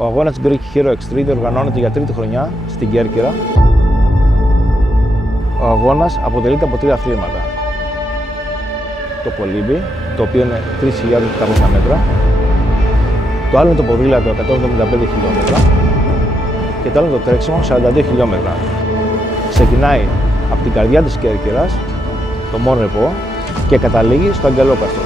Ο αγώνας Greek Hero X3 διοργανώνεται για τρίτη χρονιά στην Κέρκυρα. Ο αγώνας αποτελείται από τρία αθλήματα. Το κολύμπι, το οποίο είναι 3.800 μέτρα. Το άλλο είναι το ποδήλατο, 175 χιλιόμετρα. Και το άλλο είναι το τρέξιμο, 42 χιλιόμετρα. Ξεκινάει από την καρδιά της Κέρκυρας, το Μον Ρεπό, και καταλήγει στο Αγγελόκαστρο.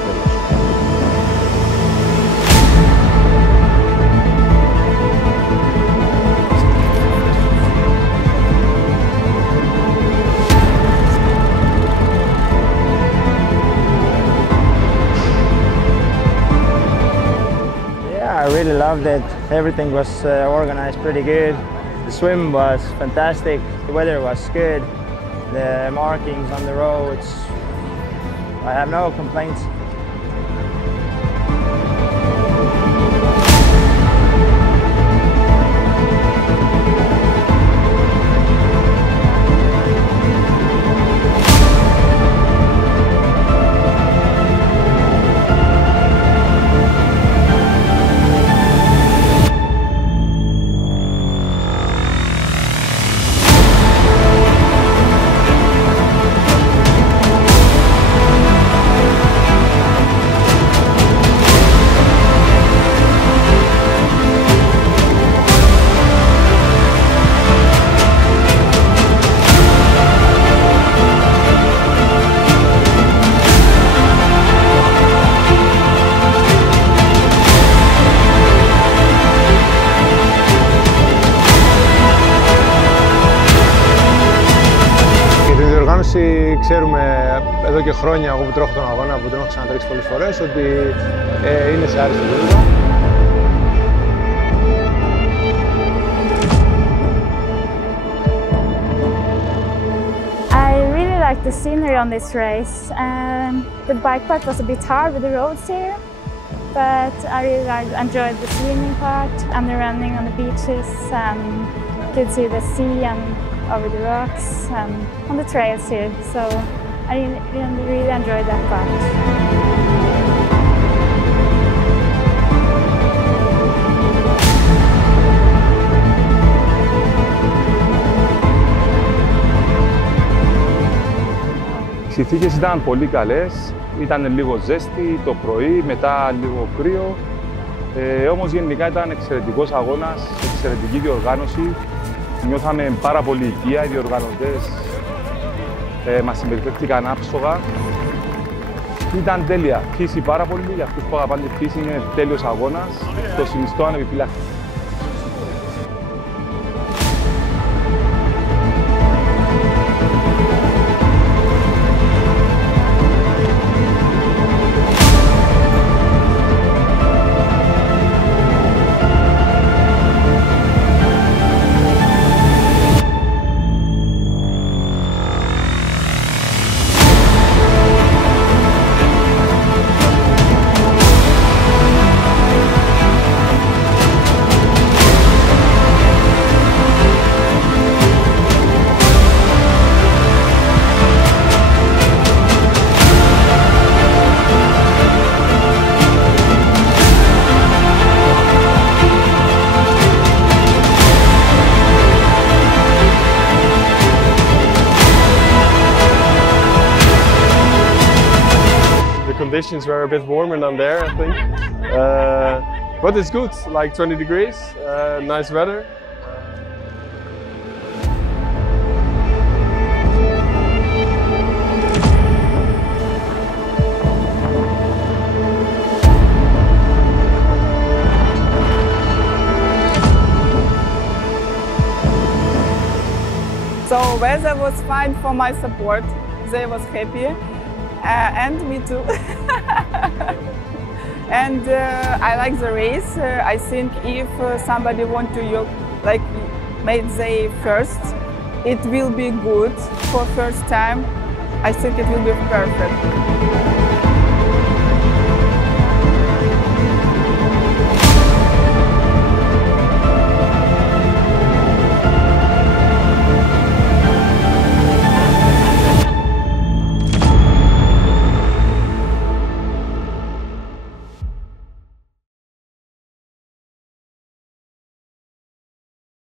I really loved it. Everything was organized pretty good. The swim was fantastic. The weather was good. The markings on the roads. I have no complaints. Ξέρουμε εδώ και χρόνια, εγώ που τρέχω τον αγώνα, που τον έχω ξανατρέξει πολλές φορές, ότι είναι σε άριστο επίπεδο. I really liked the scenery on this race. The bike part was a bit hard with the roads here, but I really enjoyed the swimming part and the running on the beaches, and could see the sea and over the rocks and on the trails here, so I really enjoyed that part. Οι συνθήκες ήταν πολύ καλές, ήταν λίγο ζέστη το πρωί, μετά λίγο κρύο, όμως γενικά ήταν εξαιρετικός αγώνας, εξαιρετική διοργάνωση. Νιώθαμε πάρα πολύ οικία, οι διοργανωτές μας συμπεριφέρθηκαν άψογα. Ήταν τέλεια, φύση πάρα πολύ, για αυτούς που αγαπάνε τη φύση είναι τέλειος αγώνας, το συνιστώ ανεπιφύλακτα. Conditions were a bit warmer than there, I think. But it's good, like 20 degrees, nice weather. So weather was fine for my support. They was happy. And me too. And I like the race. I think if somebody want to like make they first, it will be good for first time. I think it will be perfect.